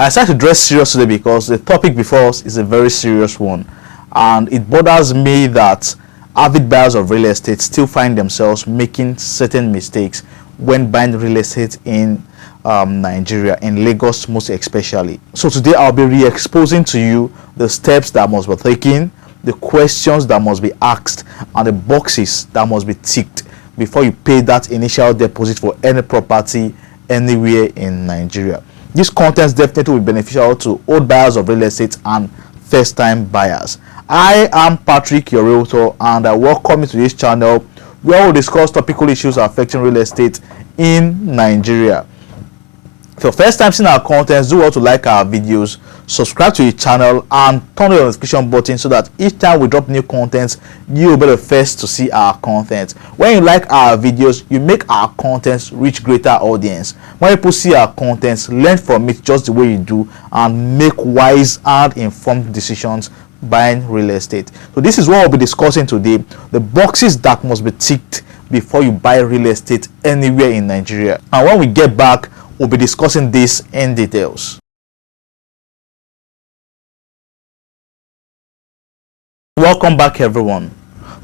I decided to dress serious today because the topic before us is a very serious one, and it bothers me that avid buyers of real estate still find themselves making certain mistakes when buying real estate in Nigeria, in Lagos most especially. So today I'll be re-exposing to you the steps that must be taken, the questions that must be asked, and the boxes that must be ticked before you pay that initial deposit for any property anywhere in Nigeria. This content definitely will be beneficial to old buyers of real estate and first-time buyers. I am Patrick, your realtor, and I welcome you to this channel where we'll discuss topical issues affecting real estate in Nigeria. If you're first time seeing our contents, do well to like our videos, subscribe to the channel, and turn on the notification button so that each time we drop new contents, you will be the first to see our content. When you like our videos, you make our contents reach greater audience. When people see our contents, learn from it just the way you do and make wise and informed decisions buying real estate. So this is what we'll be discussing today, the boxes that must be ticked before you buy real estate anywhere in Nigeria. And when we get back, we'll be discussing this in details. Welcome back, everyone.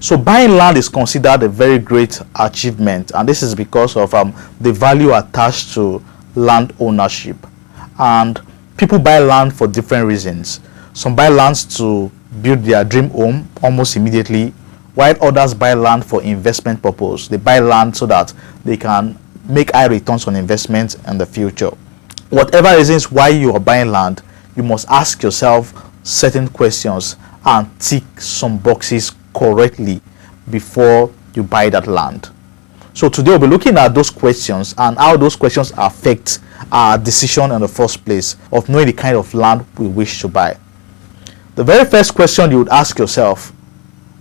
So buying land is considered a very great achievement, and this is because of the value attached to land ownership. And people buy land for different reasons. Some buy lands to build their dream home almost immediately, while others buy land for investment purpose. They buy land so that they can make high returns on investment in the future. Whatever reasons why you are buying land, you must ask yourself certain questions and tick some boxes correctly before you buy that land. So today we'll be looking at those questions and how those questions affect our decision in the first place of knowing the kind of land we wish to buy. The very first question you would ask yourself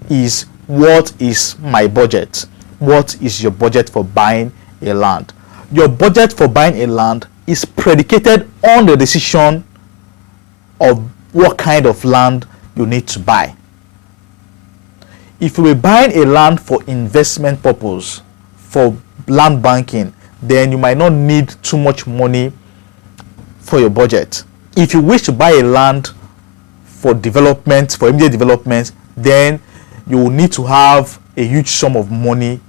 is, what is my budget? What is your budget for buying a land? Your budget for buying a land is predicated on the decision of what kind of land you need to buy. If you were buying a land for investment purpose, for land banking, then you might not need too much money for your budget. If you wish to buy a land for development, for immediate development, then you will need to have a huge sum of money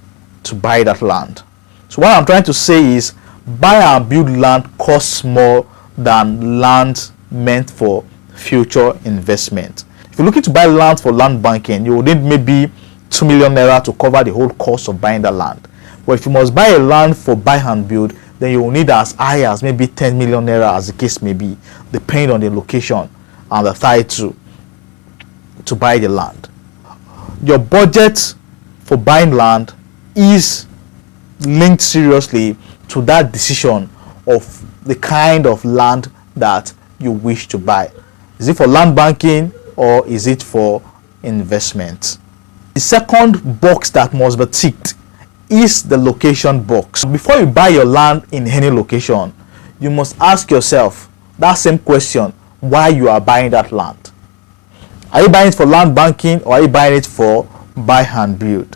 to buy that land. So what I'm trying to say is, buy and build land costs more than land meant for future investment. If you're looking to buy land for land banking, you will need maybe 2 million naira to cover the whole cost of buying that land. But if you must buy a land for buy and build, then you will need as high as maybe 10 million naira, as the case may be, depending on the location and the title to buy the land. Your budget for buying land is linked seriously to that decision of the kind of land that you wish to buy. Is it for land banking or is it for investment? The second box that must be ticked is the location box. Before you buy your land in any location, you must ask yourself that same question: why you are buying that land? Are you buying it for land banking or are you buying it for buy and build?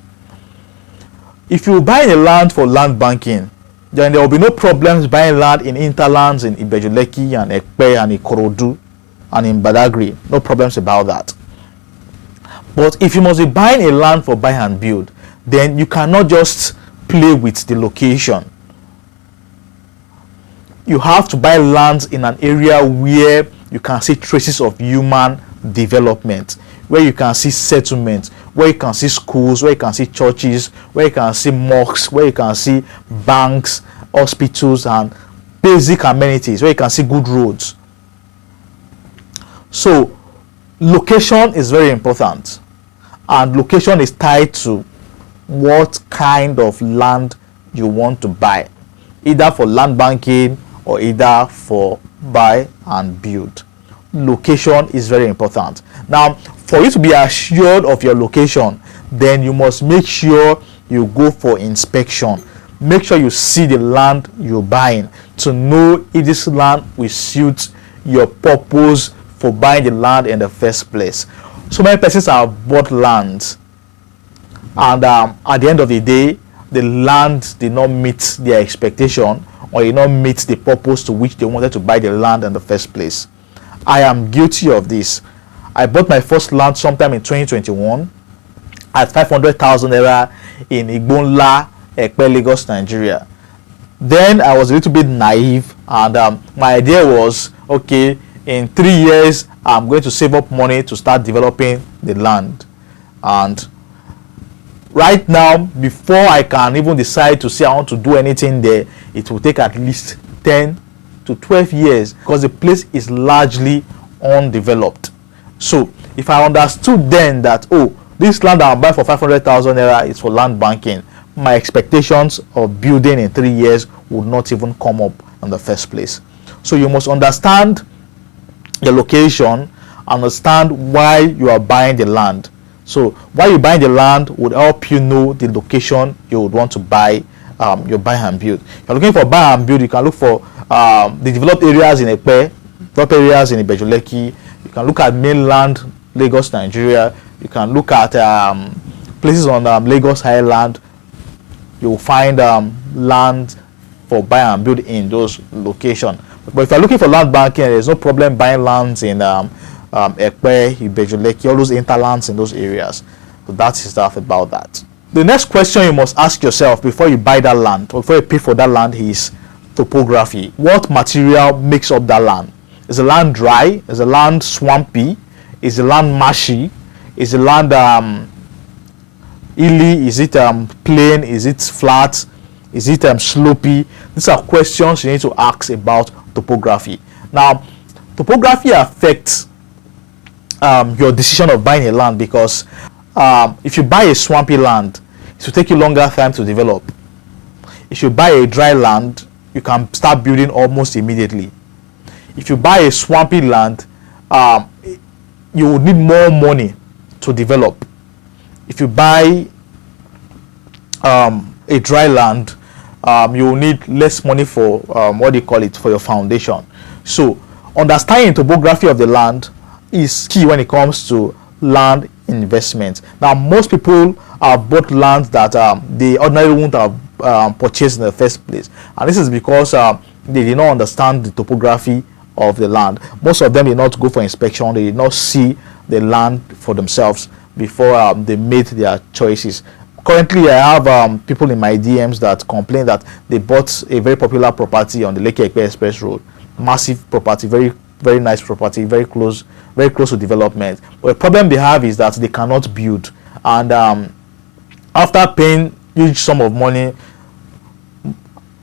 If you buy a land for land banking, then there will be no problems buying land in interlands in Ibeju-Lekki and Ekpe and Ikorodu and in Badagry. No problems about that. But if you must be buying a land for buy and build, then you cannot just play with the location. You have to buy lands in an area where you can see traces of human development, where you can see settlements, where you can see schools, where you can see churches, where you can see mosques, where you can see banks, hospitals, and basic amenities, where you can see good roads. So location is very important, and location is tied to what kind of land you want to buy, either for land banking or either for buy and build. Location is very important. Now, for you to be assured of your location, then you must make sure you go for inspection. Make sure you see the land you're buying to know if this land will suit your purpose for buying the land in the first place. So many persons have bought lands, and at the end of the day, the land did not meet their expectation, or did not meet the purpose to which they wanted to buy the land in the first place. I am guilty of this. I bought my first land sometime in 2021 at 500,000 naira in Igbonla, Ekpe, Lagos, Nigeria. Then I was a little bit naive, and my idea was, okay, in 3 years I'm going to save up money to start developing the land. And right now, before I can even decide to say I want to do anything there, it will take at least 10 to 12 years because the place is largely undeveloped. So if I understood then that, oh, this land I'll buy for 500,000 naira is for land banking, my expectations of building in 3 years would not even come up in the first place. So you must understand the location, understand why you are buying the land. So why you buying the land would help you know the location you would want to buy your buy and build. If you're looking for buy and build, you can look for the developed areas in Ekpe, developed areas in Ibeju-Lekki. You can look at mainland Lagos, Nigeria. You can look at places on Lagos Highland. You will find land for buy and build in those locations. But if you're looking for land banking, there's no problem buying lands in Ekpe, Ibeju-Lekki, all those interlands in those areas. So that is that about that. The next question you must ask yourself before you buy that land, before you pay for that land, is topography. What material makes up that land? Is the land dry? Is the land swampy? Is the land marshy? Is the land hilly? Is it plain? Is it flat? Is it slopey? These are questions you need to ask about topography. Now, topography affects your decision of buying a land, because if you buy a swampy land, it will take you longer time to develop. If you buy a dry land, you can start building almost immediately. If you buy a swampy land, you will need more money to develop. If you buy a dry land, you will need less money for for your foundation. So understanding topography of the land is key when it comes to land investment. Now, most people have bought lands that they ordinarily wouldn't have purchased in the first place, and this is because they did not understand the topography of the land. Most of them did not go for inspection. They did not see the land for themselves before they made their choices. Currently, I have people in my DMs that complain that they bought a very popular property on the Lekki-Ekpe Express Road, massive property, very nice property, very close to development. But the problem they have is that they cannot build, and after paying huge sum of money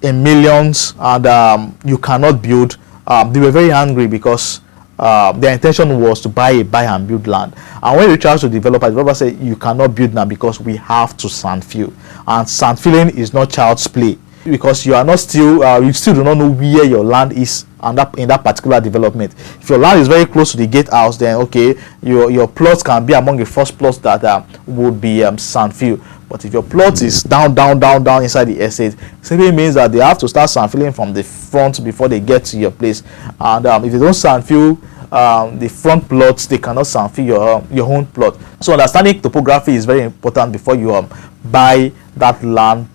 in millions, and you cannot build, they were very angry because their intention was to buy and build land. And when you reach out to the developer said, you cannot build now because we have to sand fill, and sand filling is not child's play, because you are not you still do not know where your land is and in that particular development. If your land is very close to the gatehouse, then okay, your plots can be among the first plots that would be sand fill. But if your plot is down inside the estate, simply means that they have to start sand filling from the front before they get to your place. And if they don't sand fill the front plots, they cannot sand fill your own plot. So understanding topography is very important before you buy that land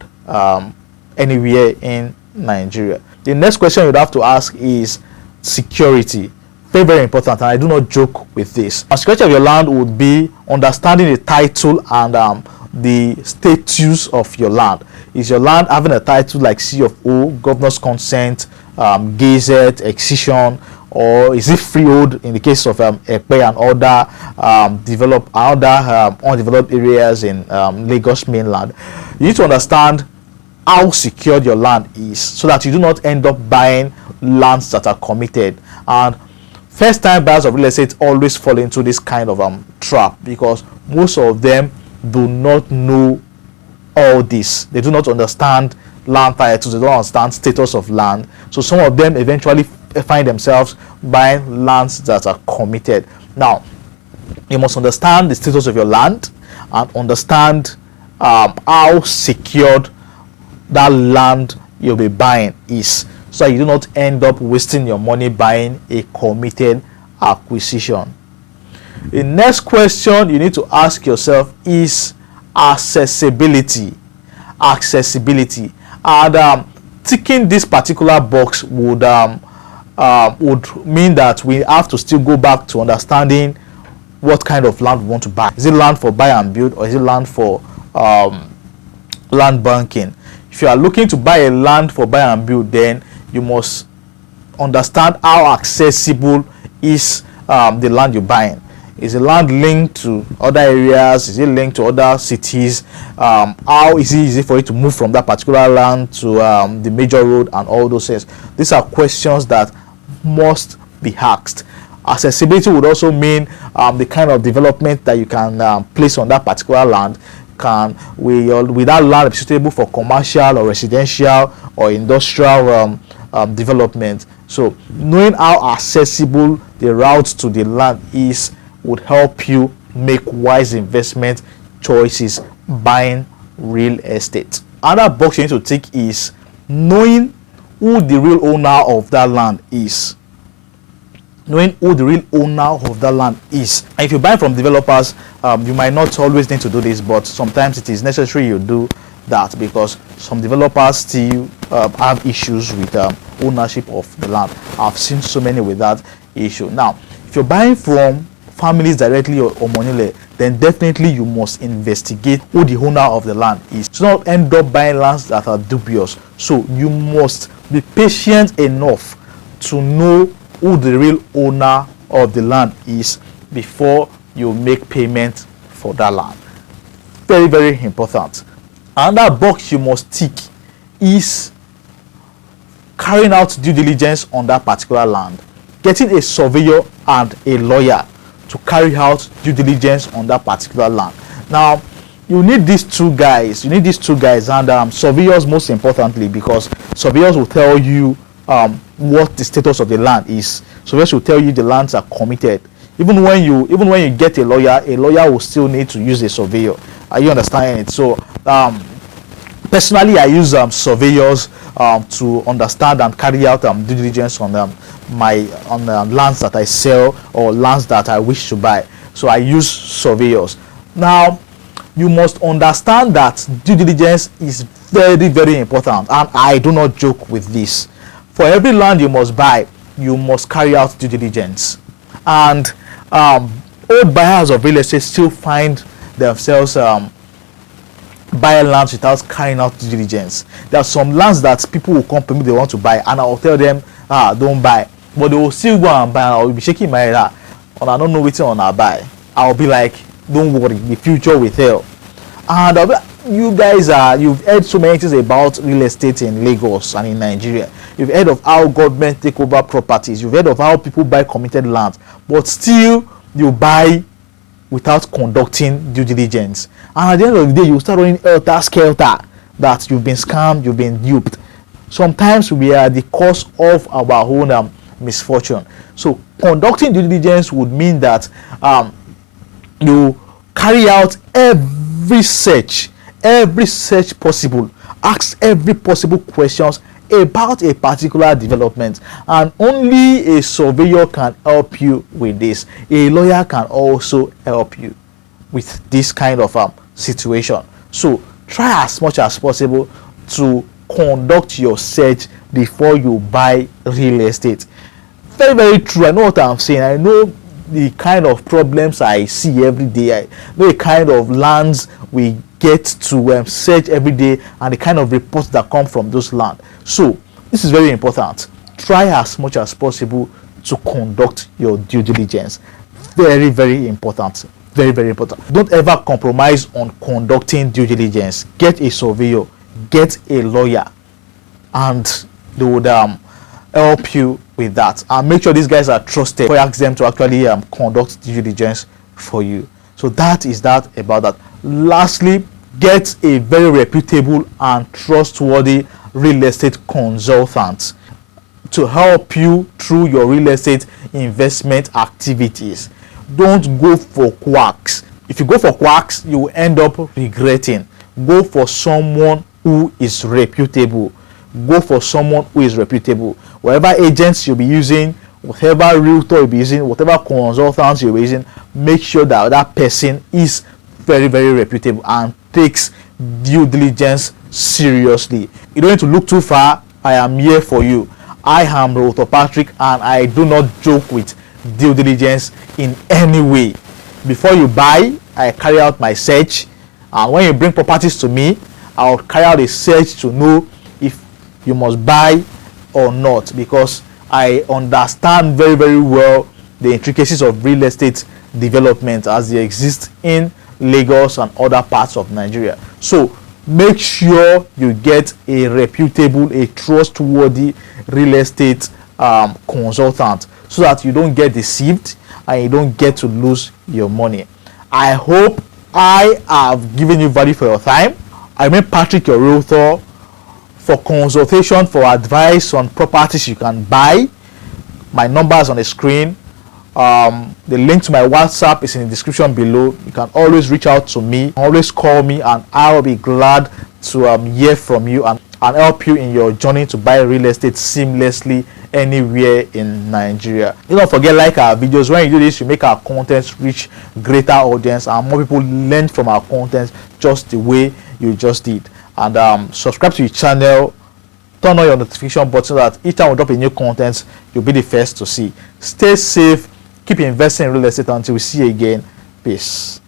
anywhere in Nigeria. The next question you'd have to ask is security. Very, very important, and I do not joke with this. The security of your land would be understanding the title and the status of your land. Is your land having a title like C of O, governor's consent, gazette, excision, or is it freehold in the case of Ekpe and other undeveloped areas in Lagos mainland? You need to understand how secured your land is so that you do not end up buying lands that are committed. And first-time buyers of real estate always fall into this kind of trap, because most of them do not know all this. They do not understand land titles. They don't understand status of land. So some of them eventually find themselves buying lands that are committed. Now, you must understand the status of your land and understand how secured that land you'll be buying is, so you do not end up wasting your money buying a committed acquisition. The next question you need to ask yourself is accessibility. And ticking this particular box would mean that we have to still go back to understanding what kind of land we want to buy. Is it land for buy and build, or is it land for land banking? If you are looking to buy a land for buy and build, then you must understand how accessible is the land you're buying. Is the land linked to other areas? Is it linked to other cities? How is it easy for you to move from that particular land to the major road and all those things? These are questions that must be asked. Accessibility would also mean the kind of development that you can place on that particular land. Will that land be suitable for commercial or residential or industrial development? So knowing how accessible the route to the land is would help you make wise investment choices buying real estate. Another box you need to tick is knowing who the real owner of that land is. Knowing who the real owner of that land is. And if you buy from developers, you might not always need to do this, but sometimes it is necessary you do that, because some developers still have issues with ownership of the land. I've seen so many with that issue. Now, if you're buying from families directly or money, then definitely you must investigate who the owner of the land is. Do not end up buying lands that are dubious. So you must be patient enough to know who the real owner of the land is before you make payment for that land. Very, very important. Another box you must tick is carrying out due diligence on that particular land. Getting a surveyor and a lawyer to carry out due diligence on that particular land. Now, you need these two guys. And surveyors most importantly, because surveyors will tell you what the status of the land is. Surveyors will tell you the lands are committed. Even when you get a lawyer will still need to use a surveyor. Are you understanding it? So personally, I use surveyors to understand and carry out due diligence on lands that I sell or lands that I wish to buy. So I use surveyors. Now, you must understand that due diligence is very, very important, and I do not joke with this. For every land you must buy, you must carry out due diligence. And old buyers of real estate still find themselves buying lands without carrying out due diligence. There are some lands that people will come to me, they want to buy, and I'll tell them, don't buy. But they will still go and buy, and I'll be shaking my head, and I don't know which one I'll buy. I'll be like, don't worry, the future will tell. And I'll be like, you guys you've heard so many things about real estate in Lagos and in Nigeria. You've heard of how government take over properties. You've heard of how people buy committed lands, but still you buy without conducting due diligence. And at the end of the day, you start running helter-skelter that you've been scammed, you've been duped. Sometimes we are the cause of our own misfortune. So conducting due diligence would mean that you carry out every search possible, ask every possible questions about a particular development, and only a surveyor can help you with this. A lawyer can also help you with this kind of situation. So try as much as possible to conduct your search before you buy real estate. Very, very true. I know what I'm saying. I know the kind of problems I see every day. I know the kind of lands we get to search every day, and the kind of reports that come from those lands. So this is very important. Try as much as possible to conduct your due diligence. Very, very important. Very, very important. Don't ever compromise on conducting due diligence. Get a surveyor, get a lawyer, and they would help you with that. And make sure these guys are trusted before you ask them to actually conduct due diligence for you. So that is that about that. Lastly, get a very reputable and trustworthy real estate consultant to help you through your real estate investment activities. Don't go for quacks. If you go for quacks, you will end up regretting. Go for someone who is reputable. Go for someone who is reputable. Whatever agents you'll be using, whatever realtor you'll be using, whatever consultants you'll be using, make sure that that person is very, very reputable and takes due diligence seriously. You don't need to look too far. I am here for you. I am Realtor Patrick, and I do not joke with due diligence in any way. Before you buy, I carry out my search, and when you bring properties to me, I'll carry out a search to know if you must buy or not, because I understand very, very well the intricacies of real estate development as they exist in Lagos and other parts of Nigeria. So make sure you get a reputable, a trustworthy real estate consultant, so that you don't get deceived and you don't get to lose your money. I hope I have given you value for your time. I remain Patrick, your realtor. For consultation, for advice on properties you can buy, my number is on the screen. The link to my WhatsApp is in the description below. You can always reach out to me, always call me, and I'll be glad to hear from you and help you in your journey to buy real estate seamlessly anywhere in Nigeria. Don't forget, like our videos. When you do this, you make our content reach greater audience and more people learn from our content just the way you just did. And subscribe to the channel, turn on your notification button so that each time we drop a new content, you'll be the first to see. Stay safe, keep investing in real estate until we see you again. Peace.